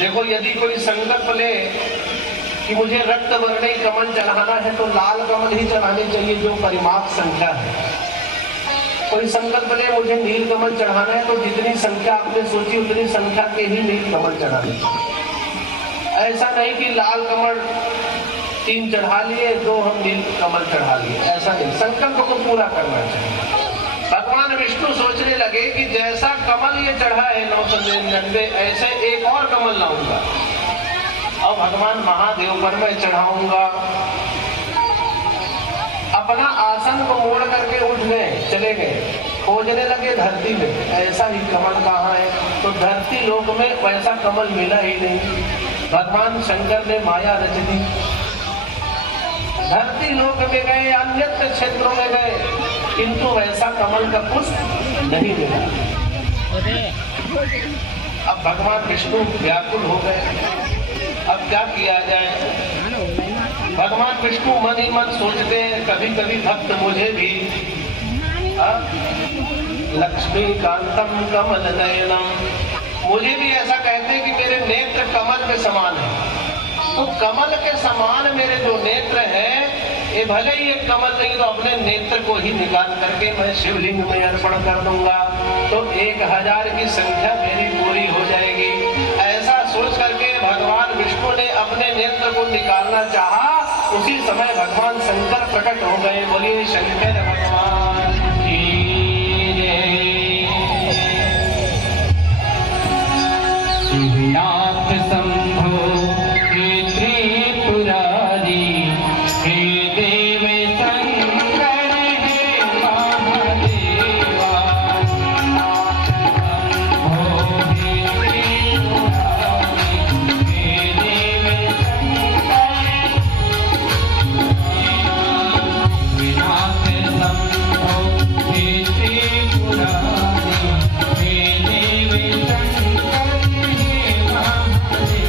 देखो, यदि कोई संकल्प ले कि मुझे रक्त वर्णी कमल चढ़ाना है तो लाल कमल ही चढ़ाने चाहिए जो परिमाप संख्या है। कोई संकल्प ले मुझे नील कमल चढ़ाना है तो जितनी संख्या आपने सोची उतनी संख्या के ही नील कमल चढ़ाने चाहिए। ऐसा नहीं कि लाल कमल 3 चढ़ा लिए, 2 हम नील कमल चढ़ा लिए, ऐसा नहीं। संकल्प को पूरा करना चाहिए। भगवान विष्णु सोचने लगे कि जैसा कमल ये चढ़ा है 999, ऐसे एक और कमल लाऊंगा और भगवान महादेव पर मैं चढ़ाऊंगा। अपना आसन को मोड़ करके उठ गए, चले गए, खोजने लगे धरती में ऐसा ही कमल कहाँ है, तो धरती लोक में वैसा कमल मिला ही नहीं। भगवान शंकर ने माया रच दी, धरती लोक में गए, अन्यत्र क्षेत्रों में गए, किंतु वैसा कमल का पुष्प नहीं मिला। अब भगवान विष्णु व्याकुल हो गए, अब क्या किया जाए। भगवान विष्णु मन ही मन सोचते हैं, कभी कभी भक्त मुझे भी लक्ष्मी कांतम कमल नयनम, मुझे भी ऐसा कहते हैं कि मेरे नेत्र कमल के समान है। तो कमल के समान मेरे जो नेत्र हैं, ये भले ही एक कमल नहीं तो अपने नेत्र को ही निकाल करके मैं शिवलिंग में अर्पण कर दूंगा, तो 1000 की संख्या मेरी पूरी हो जाएगी। ऐसा सोच करके भगवान विष्णु ने अपने नेत्र को निकालना चाहा, उसी समय भगवान शंकर प्रकट हो गए। बोलिए शंकर भगवान की जय। शिवनाथ शंभो हे त्रिपुरारी, हे देव शंकर हे महादेवा। शंभो हे त्रिपुरारी, हे देव शंकर। शिवनाथ शंभो हे त्रिपुरारी, हे देव शंकर हे महादेवा।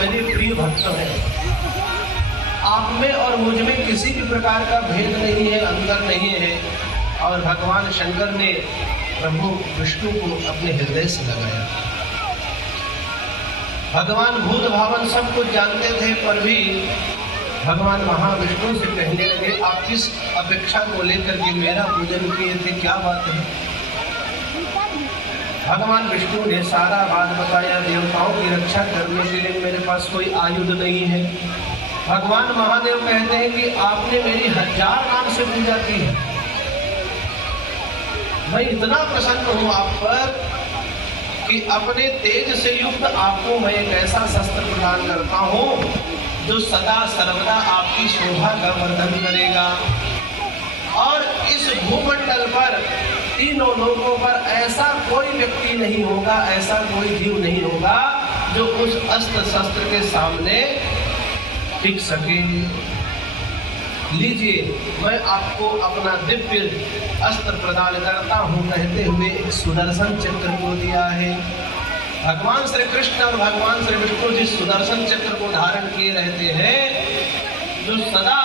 मेरे प्रिय भक्त हैं। आप में और मुझ में किसी भी प्रकार का भेद नहीं है, अंतर नहीं है। और भगवान शंकर ने प्रभु विष्णु को अपने हृदय से लगाया। भगवान भूत भावन सब कुछ जानते थे, पर भी भगवान महाविष्णु से कहने लगे, आप किस अपेक्षा को लेकर के मेरा पूजन किए थे, क्या बात है? भगवान विष्णु ने सारा बात बताया। देवताओं की रक्षा करने के लिए मेरे पास कोई आयुध नहीं है। भगवान महादेव कहते हैं कि आपने मेरी 1000 नाम से पूजा की है। मैं इतना प्रसन्न हूं आप पर कि अपने तेज से युक्त आपको मैं एक ऐसा शस्त्र प्रदान करता हूं जो सदा सर्वदा आपकी शोभा का वर्धन करेगा। और इस भूमंडल पर तीनों लोगों पर ऐसा कोई व्यक्ति नहीं होगा, ऐसा कोई जीव नहीं होगा जो उस अस्त्र शस्त्र के सामने टिक सके। लीजिए, मैं आपको अपना दिव्य अस्त्र प्रदान करता हूं, कहते हुए एक सुदर्शन चक्र को दिया है। भगवान श्री कृष्ण और भगवान श्री विष्णु जिस सुदर्शन चक्र को धारण किए रहते हैं, जो सदा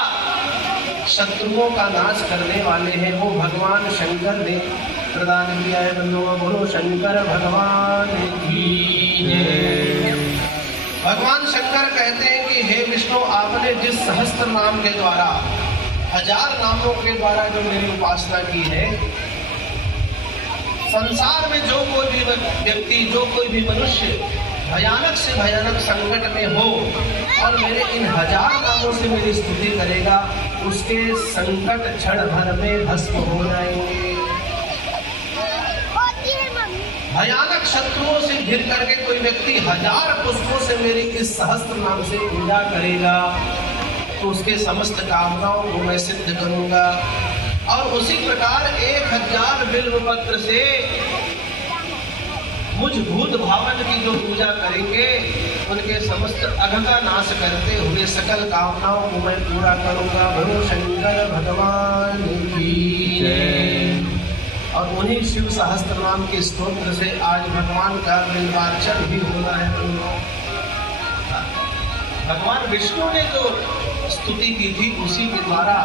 शत्रुओं का नाश करने वाले हैं, वो भगवान शंकर ने प्रदान किया है। बंधुओं, बोलो शंकर भगवान की जय। भगवान शंकर कहते हैं कि हे विष्णु, आपने जिस सहस्त्र नाम के द्वारा, 1000 नामों के द्वारा जो मेरी उपासना की है, संसार में जो कोई भी व्यक्ति, जो कोई भी मनुष्य भयानक से भयानक संकट में हो और मेरे इन 1000 नामों से मेरी स्तुति करेगा, उसके संकट क्षण भर में भस्म हो जाएंगे। भयानक शत्रुओं से घिर करके कोई व्यक्ति 1000 पुष्पों से मेरी इस सहस्त्र नाम से पूजा करेगा तो उसके समस्त कामनाओं को मैं सिद्ध करूंगा। और उसी प्रकार 1000 बिल्व पत्र से मुझ भूत भावन की जो पूजा करेंगे, उनके समस्त अघ का नाश करते हुए सकल कामनाओं को मैं पूरा करूंगा। बोलो शंकर भगवान की जय। और उन्हीं शिव सहस्त्र नाम के स्तोत्र से आज भगवान का बिल्वार्चन भी होना है। भगवान विष्णु ने जो स्तुति की थी, उसी के द्वारा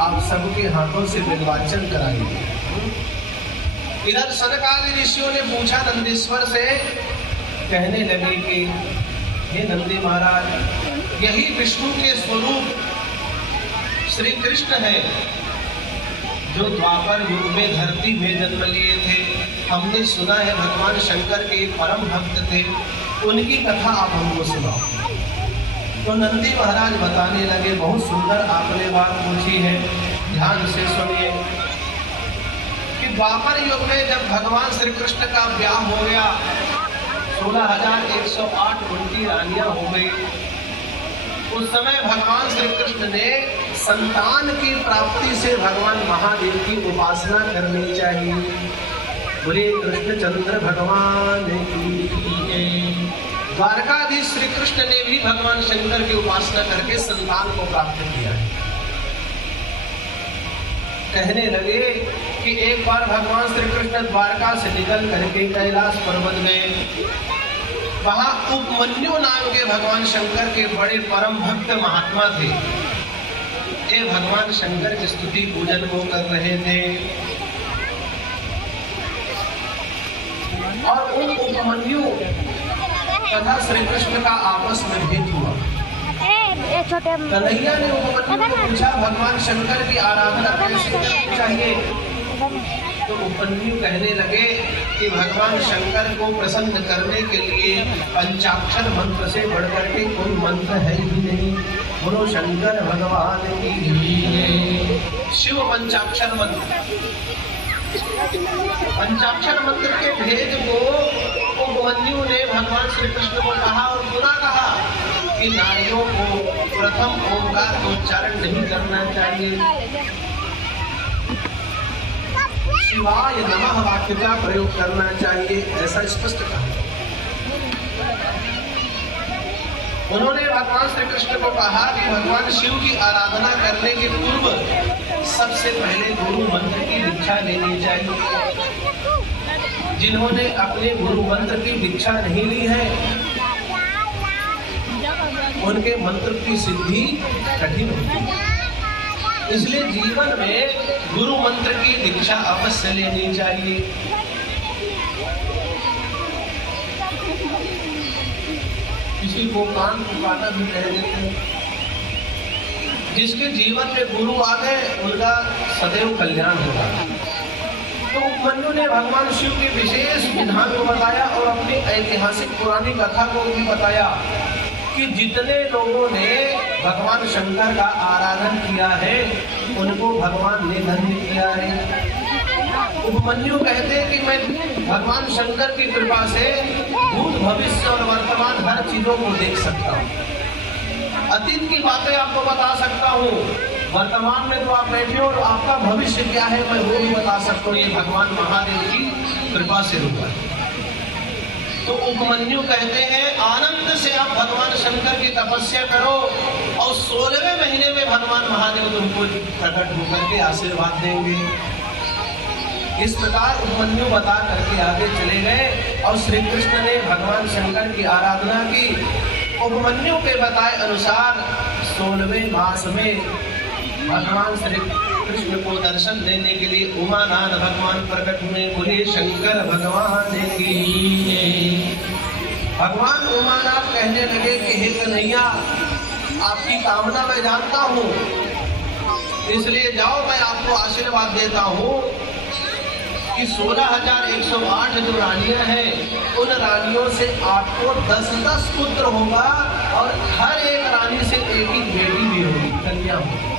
आप सबके हाथों से बिल्वार्चन कराएंगे। इधर सनकादि ऋषियों ने पूछा नंदीश्वर से, कहने लगे कि हे नंदी महाराज, यही विष्णु के स्वरूप श्री कृष्ण है जो द्वापर युग में धरती में जन्म लिए थे। हमने सुना है भगवान शंकर के परम भक्त थे, उनकी कथा आप हमको सुनाओ। तो नंदी महाराज बताने लगे, बहुत सुंदर आपने बात पूछी है, ध्यान से सुनिए कि द्वापर युग में जब भगवान श्री कृष्ण का ब्याह हो गया, 16,108 उनकी रानियां हो गई। उस समय भगवान श्री कृष्ण ने संतान की प्राप्ति से भगवान महादेव की उपासना करनी चाहिए। बोले कृष्णचंद्र भगवान की जय। द्वारकाधीश श्री कृष्ण ने भी भगवान शंकर की उपासना करके संतान को प्राप्त किया है। कहने लगे कि एक बार भगवान श्री कृष्ण द्वारका से निकल करके कैलाश पर्वत में, वहां उपमन्यु नाम के भगवान शंकर के बड़े परम भक्त महात्मा थे। ये भगवान शंकर की स्तुति पूजन को कर रहे थे और उन उपमन्यु तथा श्री कृष्ण का आपस में भेद हुआ। कन्हैया ने उपमन्यु को पूछा, भगवान शंकर की आराधना कैसे करनी चाहिए? तो उपमन्यु कहने लगे कि भगवान शंकर को प्रसन्न करने के लिए पंचाक्षर मंत्र से बढ़कर के कोई मंत्र है ही नहीं। बोलो शंकर भगवान की जय। शिव पंचाक्षर मंत्र, पंचाक्षर मंत्र के भेद को उपमन्यु ने भगवान श्री कृष्ण को कहा और पुनः कहा कि नारियों को प्रथम ओंकार का उच्चारण नहीं करना चाहिए, शिवाय नमः वाक्य का प्रयोग करना चाहिए, ऐसा स्पष्ट कहा। उन्होंने भगवान श्री कृष्ण को कहा कि भगवान शिव की आराधना करने के पूर्व सबसे पहले गुरु मंत्र की दीक्षा लेनी चाहिए। जिन्होंने अपने गुरु मंत्र की दीक्षा नहीं ली है उनके मंत्र की सिद्धि कठिन होती है। इसलिए जीवन में गुरु मंत्र की दीक्षा अवश्य लेनी चाहिए। किसी को कान पुकाना भी कह देते हैं। जिसके जीवन में गुरु आ गए उनका सदैव कल्याण होगा। तो उपमन्यु ने भगवान शिव के विशेष विधान को बताया और अपनी ऐतिहासिक पुरानी कथा को भी बताया कि जितने लोगों ने भगवान शंकर का आराधन किया है उनको भगवान ने धन्य किया है। उपमन्यु कहते हैं कि मैं भगवान शंकर की कृपा से भूत भविष्य और वर्तमान हर चीजों को देख सकता हूँ। अतीत की बातें आपको बता सकता हूँ, वर्तमान में तो आप बैठे हो और आपका भविष्य क्या है मैं वो भी बता सकता हूँ। ये भगवान महादेव की कृपा से हुआ है। तो उपमन्यु कहते हैं आनंद से आप भगवान शंकर की तपस्या करो और 16वें महीने में भगवान महादेव तुमको प्रकट होकर के आशीर्वाद देंगे। इस प्रकार उपमन्यु बता करके आगे चले गए और श्री कृष्ण ने भगवान शंकर की आराधना की। उपमन्यु के बताए अनुसार 16वें मास में भगवान श्री कृष्ण को दर्शन देने के लिए उमानाथ भगवान प्रकट हुए। बोले शंकर भगवान की। भगवान उमानाथ कहने लगे कि हे कन्हैया आपकी कामना मैं जानता हूँ, इसलिए जाओ मैं आपको आशीर्वाद देता हूँ कि 16,108 जो रानियां हैं उन रानियों से आपको 10-10 पुत्र होगा और हर एक रानी से एक बेटी भी होगी, कन्या होगी।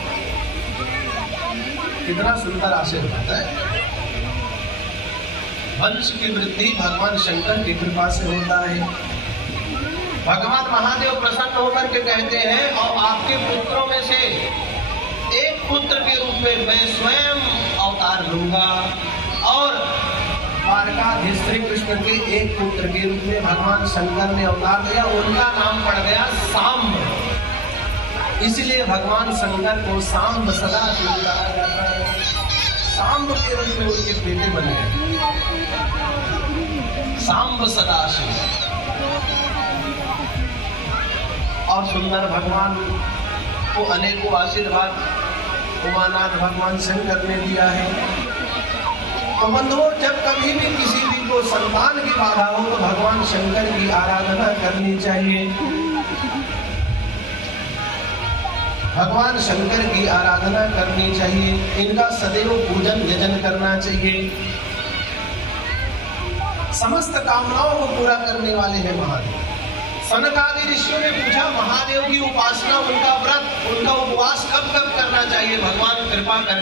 कितना सुंदर आशीर्वाद है। वंश की वृद्धि भगवान शंकर की कृपा से होता है। भगवान महादेव प्रसन्न होकर के कहते हैं और आपके पुत्रों में से एक पुत्र के रूप में मैं स्वयं अवतार लूंगा। और द्वारकाधीश श्री कृष्ण के एक पुत्र के रूप में भगवान शंकर ने अवतार लिया। उनका नाम पड़ गया सांब। इसलिए भगवान शंकर को सांब सदाशिव कहा जाता है। सांब के रूप में उनके बेटे बने सांब सदाशिव। और सुंदर भगवान को अनेकों आशीर्वाद उमानाथ भगवान शंकर ने दिया है। तो बंधुओं जब कभी भी किसी भी को संतान की बाधा हो तो भगवान शंकर की आराधना करनी चाहिए। भगवान शंकर की आराधना करनी चाहिए। इनका सदैव पूजन यजन करना चाहिए। समस्त कामनाओं को पूरा करने वाले हैं महादेव। सनक आदि ऋषियों ने पूछा महादेव की उपासना, उनका व्रत, उनका उपवास कब कब करना चाहिए? भगवान कृपा कर